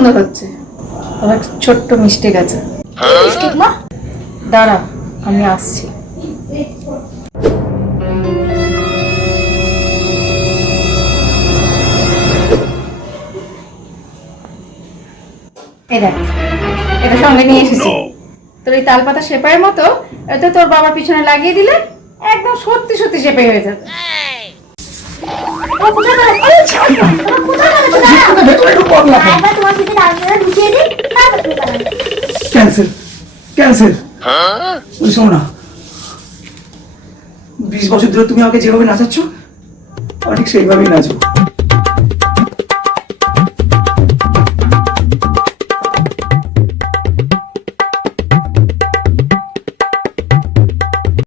সুন্দর হচ্ছে। আমার ছোট্ট মিস্টেক আছে। মিস্টেক মা? দাঁড়া, আমি আসছি। এই দেখ, এটা সঙ্গে নিয়ে এসেছি। তোর এই তালপাতা সেপাইয়ের মতো এটা তোর বাবার পিছনে লাগিয়ে দিলে একদম সত্যি সত্যি সেপাই হয়ে যাবে। Cancel cancel. শোনো না, 20 বছর ধরে তুমি আমাকে যেভাবে নাচাচ্ছ আমি ঠিক সেইভাবেই নাচবো।